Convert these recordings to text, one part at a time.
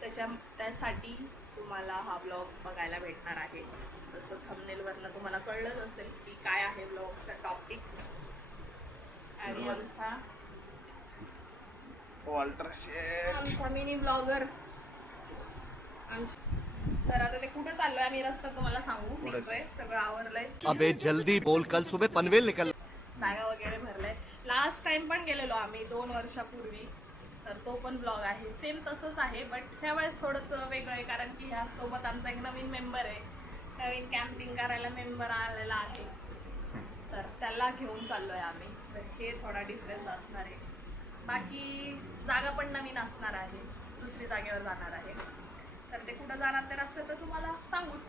त्याच्या त्यासाठी तुम्हाला हा ब्लॉग बघायला भेटणार आहे. तसं थंबनेलवरनं तुम्हाला कळलंच असेल की काय आहे ब्लॉगचा टॉपिक आणि आमचा वॉल्टर आमचा मिनी ब्लॉगर तर आता ते कुठे चाललोय आम्ही रस्ता तुम्हाला सांगू. निघतोय. सगळं आवरलंय. अबे जल्दी बोल. कल सुबह पनवेल निकल. बॅगा वगैरे भरलाय. लास्ट टाइम पण गेलेलो आम्ही दोन वर्षापूर्वी. तर तो पण ब्लॉग आहे. सेम तसंच आहे बट ह्या वेळेस थोडंसं वेगळं आहे कारण की ह्या सोबत आमचा एक नवीन मेंबर आहे. नवीन कॅम्पिंग करायला मेंबर आलेला आहे. तर त्याला घेऊन चाललो आहे आम्ही. तर हे थोडा डिफरन्स असणार आहे. बाकी जागा पण नवीन असणार आहे. दुसरी जागेवर जाणार आहे. तर ते कुठं जाणार ते रस्ते तर तुम्हाला सांगूच.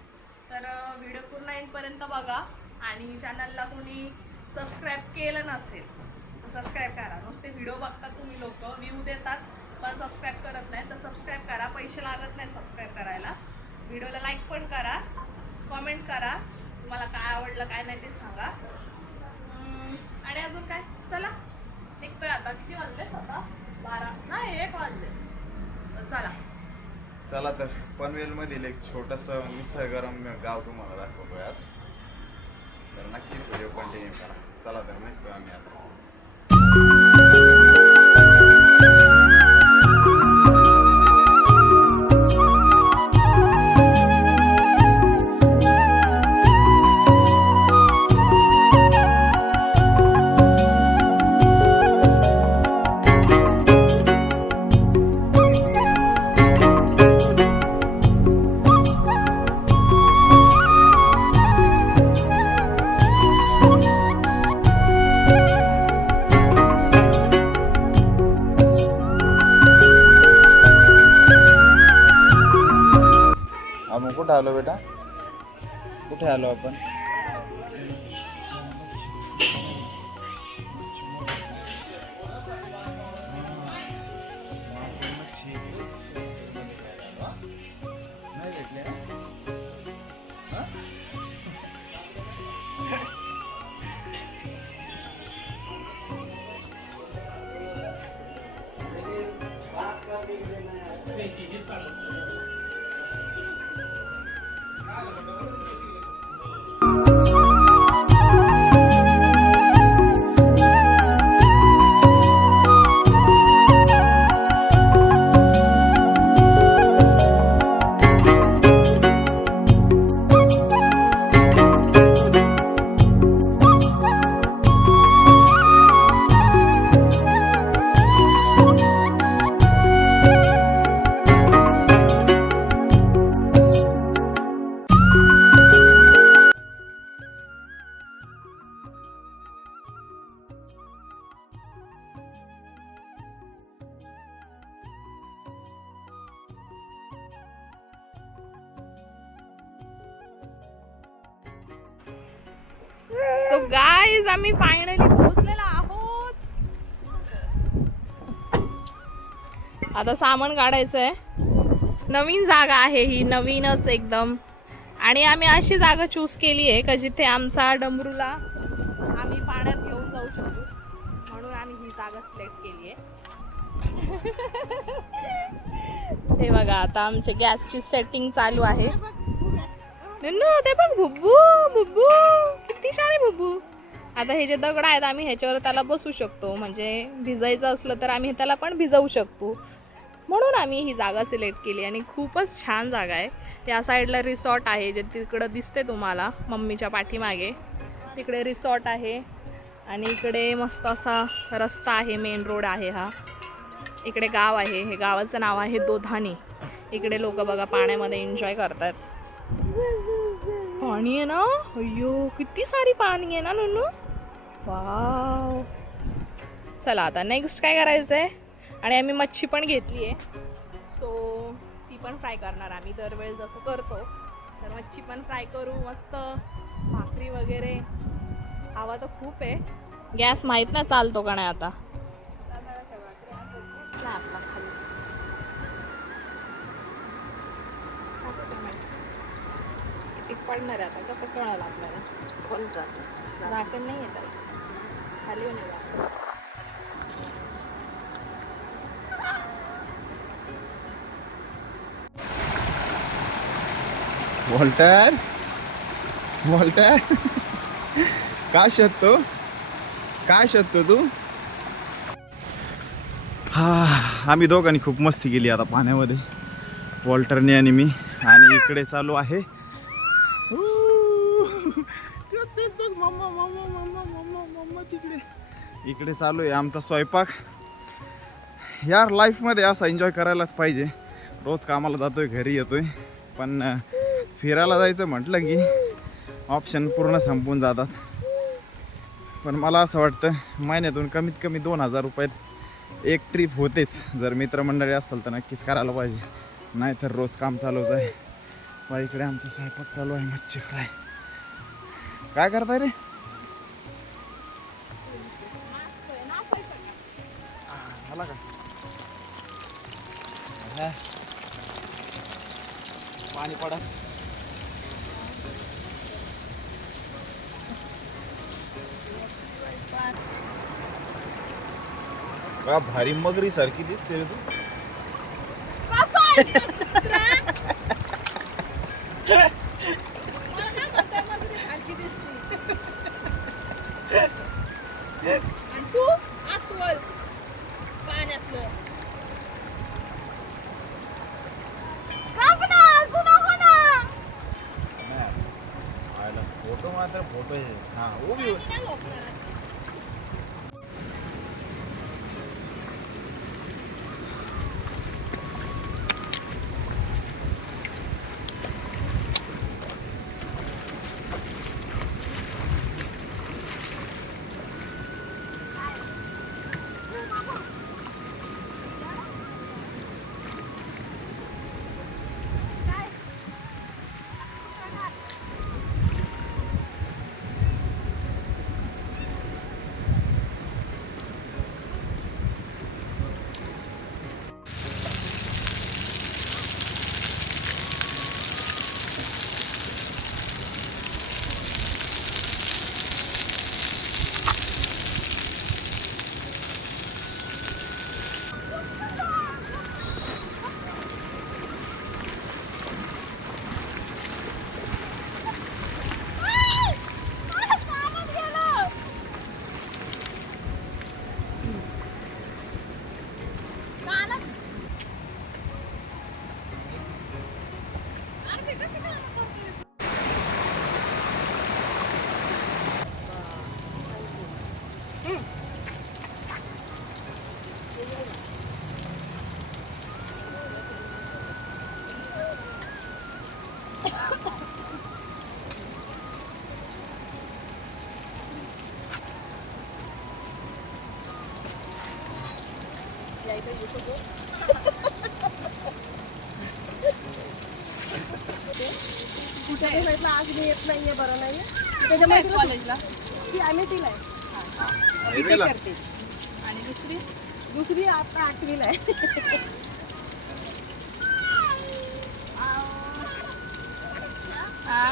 तर व्हिडिओ पूर्ण एंडपर्यंत बघा. आणि चॅनलला कोणी सबस्क्राईब केलं नसेल सबस्क्राईब करा. नुसते व्हिडिओ बघतात तुम्ही लोक व्ह्यू देतात पण सबस्क्राईब करत नाही. तर सबस्क्राईब करा. पैसे लागत नाही सबस्क्राईब करायला. व्हिडिओला लाईक पण करा. कॉमेंट करा. तुम्हाला काय आवडलं काय नाही ते सांगा. आणि अजून काय? चला. निघतोय आता. किती वाजले? आता बारा. नाही एक वाजले. तर चला. चला तर पनवेल मधील एक छोटस निसर्गरम गाव तुम्हाला दाखवतोय आज. तर नक्कीच व्हिडिओ कंटिन्यू करा. चला तर निघतोय आम्ही आता. Thank you. गाईज आम्ही फायनली पोहोचलेलो आहोत. आता सामान काढायचं आहे नवीन जागा आहे ही नवीनच एकदम. आणि आम्ही अशी जागा चूज केली आहे का जिथे आमचा डमरूला आम्ही पाण्यात घेऊन जाऊ शकतो. म्हणून आम्ही ही जागा सिलेक्ट केली आहे. हे बघा आता आमच्या गॅसची सेटिंग चालू आहे. ते बघ बुब्बू बुब्बू. किती आहे बुब्बू. आता हे जे दगड आहेत आम्ही ह्याच्यावर त्याला बसू शकतो. म्हणजे भिजायचं असलं तर आम्ही त्याला पण भिजवू शकतो. म्हणून आम्ही ही जागा सिलेक्ट केली आणि खूपच छान जागा आहे. त्या साईडला रिसॉर्ट आहे जे तिकडं दिसते तुम्हाला मम्मीच्या पाठीमागे. तिकडे रिसॉर्ट आहे आणि इकडे मस्त असा रस्ता आहे मेन रोड आहे हा. इकडे गाव आहे हे गावाचं नाव आहे दोधानी. इकडे लोक बघा पाण्यामध्ये एन्जॉय करतात. पाणी आहे ना? अय्यो किती सारी पाणी आहे ना नुनू? वाव. चला आता नेक्स्ट काय करायचं आहे आणि आम्ही मच्छी पण घेतली आहे. सो ती पण फ्राय करणार आम्ही. दरवेळेस जसं करतो तर मच्छी पण फ्राय करू मस्त. भाकरी वगैरे. हवा तर खूप आहे. गॅस माहीत नाही चालतो का नाही आता. नाही पडणार आहे आता कसं कळलं आपल्याला कोणतं राखण नाही येत खाली नाही आहे वॉल्टर वॉल्टर काय शोधतो काय शोधतो तू? हा आम्ही दोघांनी खूप मस्ती केली आता पाण्यामध्ये. वॉल्टरने आणि मी. आणि इकडे चालू आहे. इकडे चालू आहे आमचा स्वयंपाक. यार लाईफमध्ये असा एन्जॉय करायलाच पाहिजे. रोज कामाला जातो आहे घरी येतो आहे पण फिरायला जायचं म्हटलं की ऑप्शन पूर्ण संपून जातात. पण मला असं वाटतं महिन्यातून कमीत कमी दोन हजार रुपयात एक ट्रिप होतेच. जर मित्रमंडळी असेल तर नक्कीच करायला पाहिजे. नाहीतर रोज काम चालूच आहे. बा इकडे आमचा स्वयंपाक चालू आहे मच्छी फ्राय. काय करताय रे? पाणी पडा. का भारी मगरी सारखी दिसते रे तू. कुठे? साईडला आज मी येत नाहीये बरं नाहीये. कुठे त्याच्यामुळे आहेत तिला- कॉलेजला ती अमेठीला आहे? करते. आणि दुसरी? दुसरी आता आठवीला आहे. हा?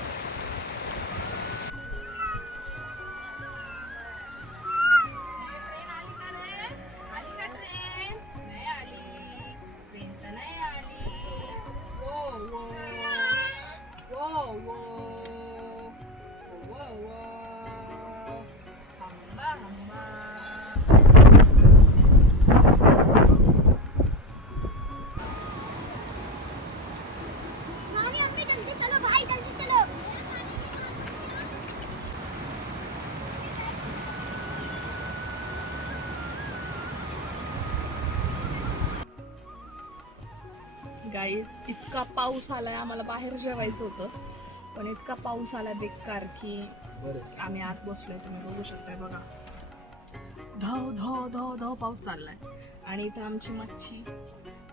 गाईस इतका पाऊस आलाय आम्हाला बाहेर जेवायचं होतं. पण इतका पाऊस आलाय बेकार की आम्ही आत बसलोय तुम्ही बघू शकताय बघा. धाव धाव धाव धाव पाऊस चाललाय. आणि इथं आमची मच्छी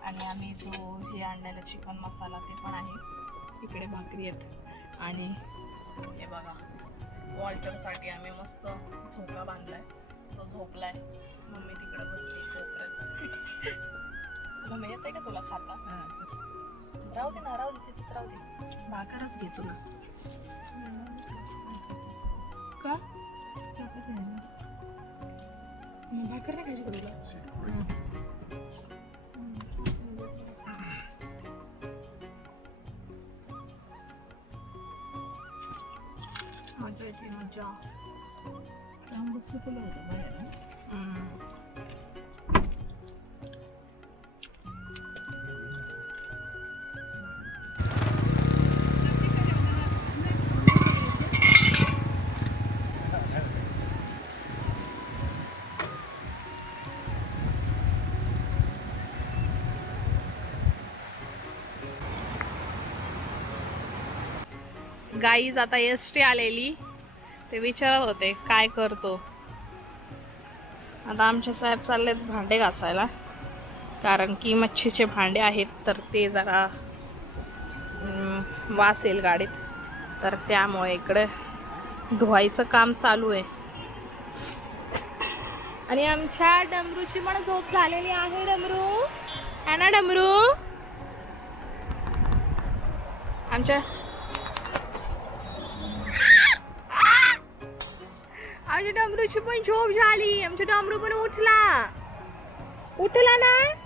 आणि आम्ही जो हे आणलेला चिकन मसाला ते पण आहे. इकडे भाकरी आहेत. आणि हे बघा वॉल्टरसाठी आम्ही मस्त झोका बांधलाय. तो झोपलाय. मम्मी तिकडे बसली. मम्मी येते का तुला खाता? राहू दे ना राहू दे तिथेच राहू दे. भाकरच घे तुला. का? भाकर नाही खायची तुला. मजा येते मजा. हम्म. गाईज आता एस टी आलेली. ते विचारत होते काय करतो? आता आमचे साहेब चाललेत भांडे घासायला. कारण की मच्छीचे भांडे आहेत तर ते जरा वास येईल गाडीत. तर त्यामुळे इकडे धुवायचं काम चालू आहे. आणि आमच्या डमरूची पण झोप झालेली आहे डमरू. आहे ना डमरू? आमच्या आमच्या डमरूची पण झोप झाली. आमच्या डमरू पण उठला. उठला ना?